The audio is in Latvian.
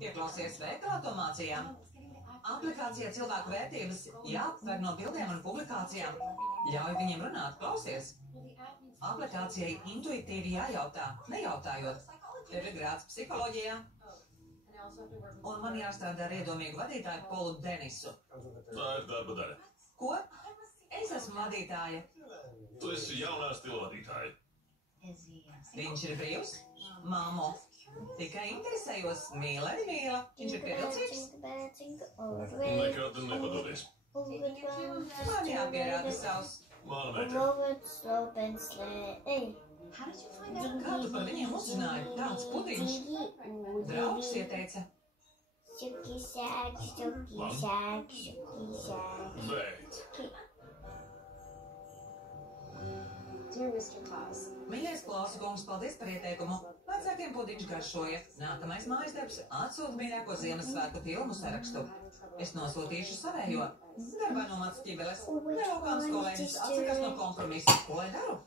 Ieklausies veikala automācijā. Aplikācijā cilvēku vērtības jāaptver no bildēm un publikācijām. Ļauj viņiem runāt, klausies. Aplikācijai intuitīvi jājautā, nejautājot. Tev ir grāds psiholoģijā. Un man jāstrādā ar iedomīgu vadītāju Polu Denisu. Tā ir darba daļa. Ko? Es esmu vadītāja. Tu esi jaunā stila vadītāja. Viņš ir brīvs? Māmo. Tikai interesējos, mīla arī mīla. Viņš ir pievilcīgs? Nekad nepadodies. Man jāpierāda savs. Mana meitene. Kā tu par viņiem uzzināji? Tāds pudiņš. Draugs ieteica. Beidz. Mīļais Klausa kungs, paldies par ieteikumu. Vecākiem pudiņš garšoja. Nākamais mājas darbs atsūta mīļāko Ziemassvētku filmu sarakstu. Es nosūtīšu savējo. Darbā nomāc ķibeles. Nevalkāms kolēģis atsakās no kompromisa. Ko lai daru?